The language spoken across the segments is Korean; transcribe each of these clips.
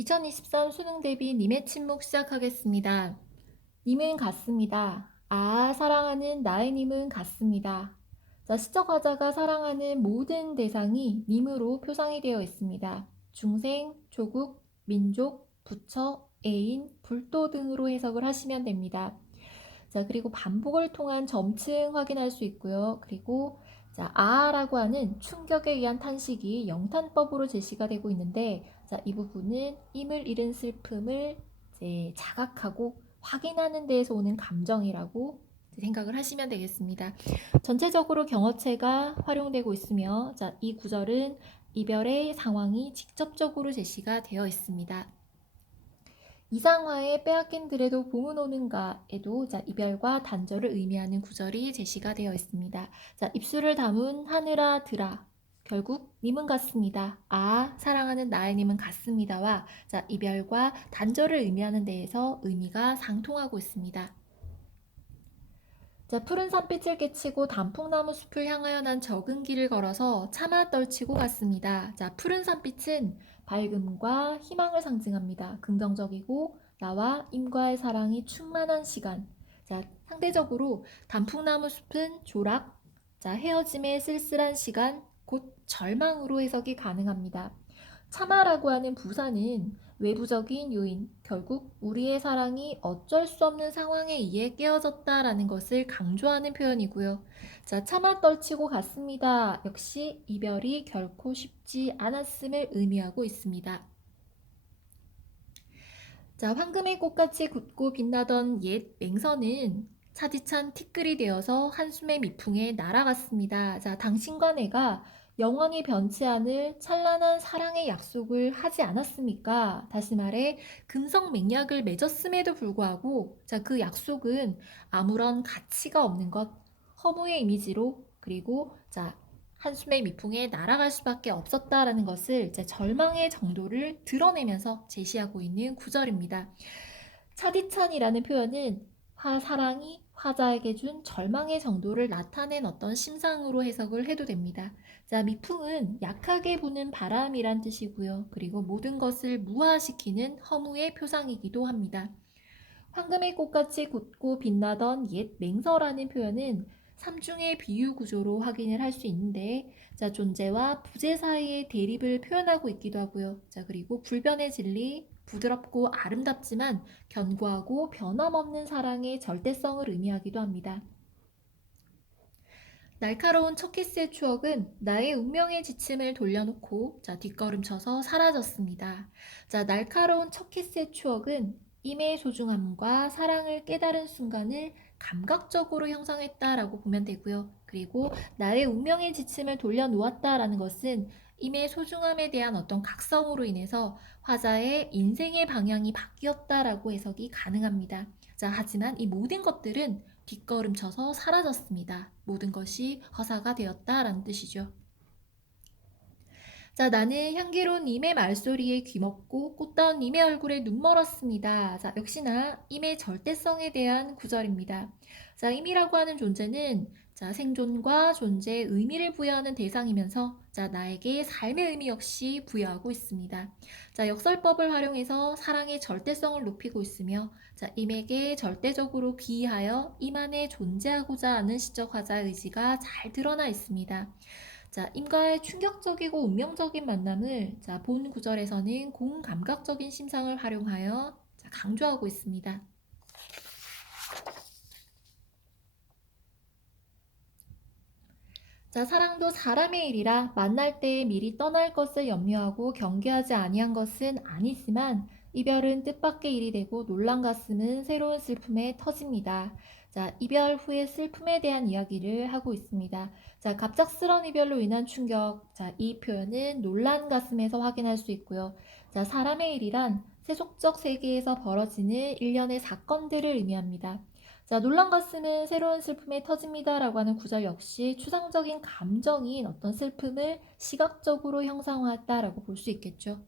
2023 수능 대비 님의 침묵 시작하겠습니다. 님은 같습니다. 아, 사랑하는 나의 님은 같습니다. 자, 시적화자가 사랑하는 모든 대상이 님으로 표상이 되어 있습니다. 중생, 조국, 민족, 부처, 애인, 불도 등으로 해석을 하시면 됩니다. 자, 그리고 반복을 통한 점층 확인할 수 있고요. 그리고 자, 아라고 하는 충격에 의한 탄식이 영탄법으로 제시가 되고 있는데, 자, 이 부분은 임을 잃은 슬픔을 이제 자각하고 확인하는 데에서 오는 감정이라고 생각을 하시면 되겠습니다. 전체적으로 경어체가 활용되고 있으며, 자, 이 구절은 이별의 상황이 직접적으로 제시가 되어 있습니다. 이상화의 빼앗긴 들에도 봄은 오는가에도 자, 이별과 단절을 의미하는 구절이 제시가 되어 있습니다. 자, 입술을 담은 하늘아 들아 결국 님은 같습니다. 아, 사랑하는 나의 님은 같습니다와 자, 이별과 단절을 의미하는 데에서 의미가 상통하고 있습니다. 자, 푸른 산빛을 깨치고 단풍나무 숲을 향하여 난 적은 길을 걸어서 차마 떨치고 갔습니다. 자, 푸른 산빛은 밝음과 희망을 상징합니다. 긍정적이고 나와 임과의 사랑이 충만한 시간. 자, 상대적으로 단풍나무 숲은 조락, 자, 헤어짐의 쓸쓸한 시간, 곧 절망으로 해석이 가능합니다. 차마라고 하는 부사는 외부적인 요인, 결국 우리의 사랑이 어쩔 수 없는 상황에 의해 깨어졌다라는 것을 강조하는 표현이고요. 자, 차마 떨치고 갔습니다. 역시 이별이 결코 쉽지 않았음을 의미하고 있습니다. 자, 황금의 꽃같이 굳고 빛나던 옛 맹선은 차디찬 티끌이 되어서 한숨의 미풍에 날아갔습니다. 자, 당신과 내가 영원히 변치 않을 찬란한 사랑의 약속을 하지 않았습니까? 다시 말해 금성 맹약을 맺었음에도 불구하고 자, 그 약속은 아무런 가치가 없는 것, 허무의 이미지로 그리고 자, 한숨의 미풍에 날아갈 수밖에 없었다라는 것을 이제 절망의 정도를 드러내면서 제시하고 있는 구절입니다. 차디찬이라는 표현은 사랑이 화자에게 준 절망의 정도를 나타낸 어떤 심상으로 해석을 해도 됩니다. 자, 미풍은 약하게 부는 바람이란 뜻이고요. 그리고 모든 것을 무화시키는 허무의 표상이기도 합니다. 황금의 꽃같이 굳고 빛나던 옛 맹서라는 표현은 삼중의 비유 구조로 확인을 할 수 있는데, 자, 존재와 부재 사이의 대립을 표현하고 있기도 하고요. 자, 그리고 불변의 진리, 부드럽고 아름답지만 견고하고 변함없는 사랑의 절대성을 의미하기도 합니다. 날카로운 첫 키스의 추억은 나의 운명의 지침을 돌려놓고 자, 뒷걸음쳐서 사라졌습니다. 자, 날카로운 첫 키스의 추억은 임의 소중함과 사랑을 깨달은 순간을 감각적으로 형성했다라고 보면 되고요. 그리고 나의 운명의 지침을 돌려놓았다라는 것은 임의 소중함에 대한 어떤 각성으로 인해서 화자의 인생의 방향이 바뀌었다라고 해석이 가능합니다. 자, 하지만 이 모든 것들은 뒷걸음쳐서 사라졌습니다. 모든 것이 허사가 되었다라는 뜻이죠. 자, 나는 향기로운 님의 말소리에 귀먹고 꽃다운 님의 얼굴에 눈 멀었습니다. 자, 역시나 임의 절대성에 대한 구절입니다. 자, 임이라고 하는 존재는 자, 생존과 존재의 의미를 부여하는 대상이면서 자, 나에게 삶의 의미 역시 부여하고 있습니다. 자, 역설법을 활용해서 사랑의 절대성을 높이고 있으며 자, 임에게 절대적으로 귀의하여 임 안에 존재하고자 하는 시적 화자의 의지가 잘 드러나 있습니다. 자, 임과의 충격적이고 운명적인 만남을 자, 본 구절에서는 공감각적인 심상을 활용하여 자, 강조하고 있습니다. 자, 사랑도 사람의 일이라 만날 때에 미리 떠날 것을 염려하고 경계하지 아니한 것은 아니지만 이별은 뜻밖의 일이 되고 놀란 가슴은 새로운 슬픔에 터집니다. 자, 이별 후의 슬픔에 대한 이야기를 하고 있습니다. 자, 갑작스러운 이별로 인한 충격. 자, 이 표현은 놀란 가슴에서 확인할 수 있고요. 자, 사람의 일이란 세속적 세계에서 벌어지는 일련의 사건들을 의미합니다. 자, 놀란 가슴은 새로운 슬픔에 터집니다라고 하는 구절 역시 추상적인 감정인 어떤 슬픔을 시각적으로 형상화했다라고 볼 수 있겠죠.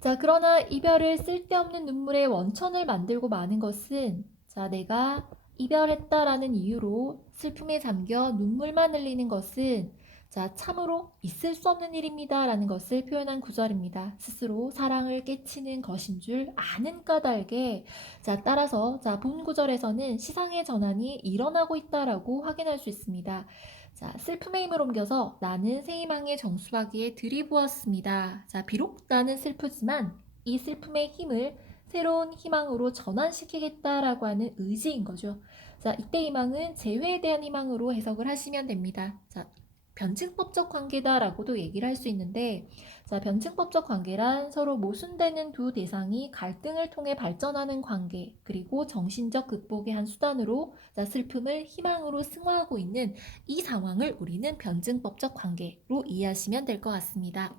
자, 그러나 이별을 쓸데없는 눈물의 원천을 만들고 마는 것은 자, 내가 이별했다라는 이유로 슬픔에 잠겨 눈물만 흘리는 것은 자, 참으로 있을 수 없는 일입니다. 라는 것을 표현한 구절입니다. 스스로 사랑을 깨치는 것인 줄 아는 까닭에, 자, 따라서, 자, 본 구절에서는 시상의 전환이 일어나고 있다라고 확인할 수 있습니다. 자, 슬픔의 힘을 옮겨서 나는 새 희망의 정수하기에 들이부었습니다. 자, 비록 나는 슬프지만 이 슬픔의 힘을 새로운 희망으로 전환시키겠다라고 하는 의지인 거죠. 자, 이때 희망은 재회에 대한 희망으로 해석을 하시면 됩니다. 자, 변증법적 관계다라고도 얘기를 할 수 있는데, 자, 변증법적 관계란 서로 모순되는 두 대상이 갈등을 통해 발전하는 관계, 그리고 정신적 극복의 한 수단으로, 자, 슬픔을 희망으로 승화하고 있는 이 상황을 우리는 변증법적 관계로 이해하시면 될 것 같습니다.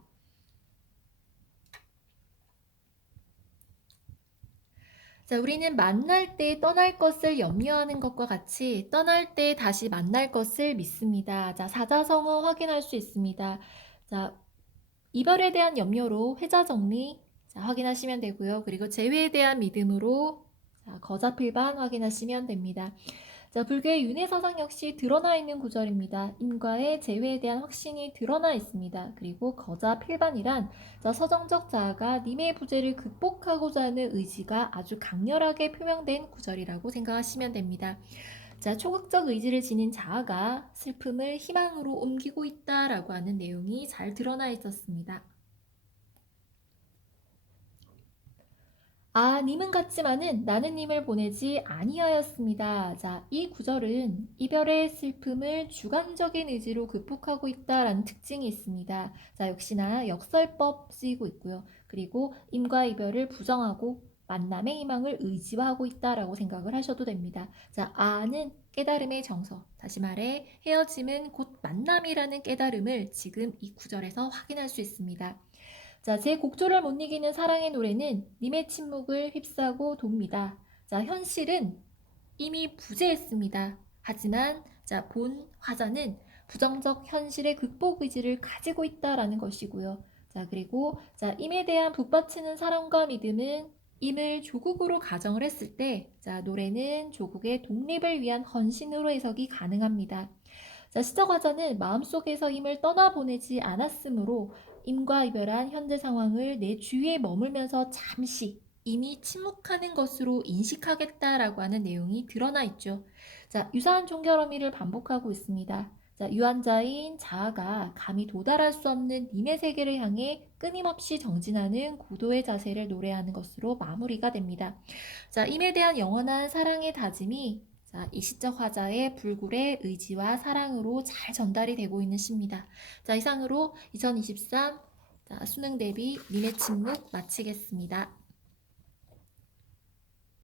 자, 우리는 만날 때 떠날 것을 염려하는 것과 같이 떠날 때 다시 만날 것을 믿습니다. 자, 사자성어 확인할 수 있습니다. 자, 이별에 대한 염려로 회자 정리, 자, 확인하시면 되고요. 그리고 재회에 대한 믿음으로, 자, 거자필반 확인하시면 됩니다. 자, 불교의 윤회사상 역시 드러나 있는 구절입니다. 인과의 재회에 대한 확신이 드러나 있습니다. 그리고 거자 필반이란, 자, 서정적 자아가 님의 부재를 극복하고자 하는 의지가 아주 강렬하게 표명된 구절이라고 생각하시면 됩니다. 자, 초극적 의지를 지닌 자아가 슬픔을 희망으로 옮기고 있다라고 하는 내용이 잘 드러나 있었습니다. 아, 님은 같지만은 나는 님을 보내지 아니하였습니다. 자, 이 구절은 이별의 슬픔을 주관적인 의지로 극복하고 있다라는 특징이 있습니다. 자, 역시나 역설법 쓰이고 있고요. 그리고 임과 이별을 부정하고 만남의 희망을 의지화하고 있다라고 생각을 하셔도 됩니다. 자, 아는 깨달음의 정서. 다시 말해 헤어짐은 곧 만남이라는 깨달음을 지금 이 구절에서 확인할 수 있습니다. 자, 제 곡조를 못 이기는 사랑의 노래는 님의 침묵을 휩싸고 돕니다. 자, 현실은 이미 부재했습니다. 하지만 자, 본 화자는 부정적 현실의 극복 의지를 가지고 있다라는 것이고요. 자, 그리고 자, 임에 대한 북받치는 사랑과 믿음은 임을 조국으로 가정을 했을 때, 자, 노래는 조국의 독립을 위한 헌신으로 해석이 가능합니다. 자, 시적 화자는 마음속에서 임을 떠나보내지 않았으므로 임과 이별한 현재 상황을 내 주위에 머물면서 잠시 이미 침묵하는 것으로 인식하겠다라고 하는 내용이 드러나 있죠. 자, 유사한 종결 의미를 반복하고 있습니다. 자, 유한자인 자아가 감히 도달할 수 없는 님의 세계를 향해 끊임없이 정진하는 고도의 자세를 노래하는 것으로 마무리가 됩니다. 자, 임에 대한 영원한 사랑의 다짐이, 자, 이 시적 화자의 불굴의 의지와 사랑으로 잘 전달이 되고 있는 시입니다. 자, 이상으로 2023 수능 대비 님의 침묵 마치겠습니다.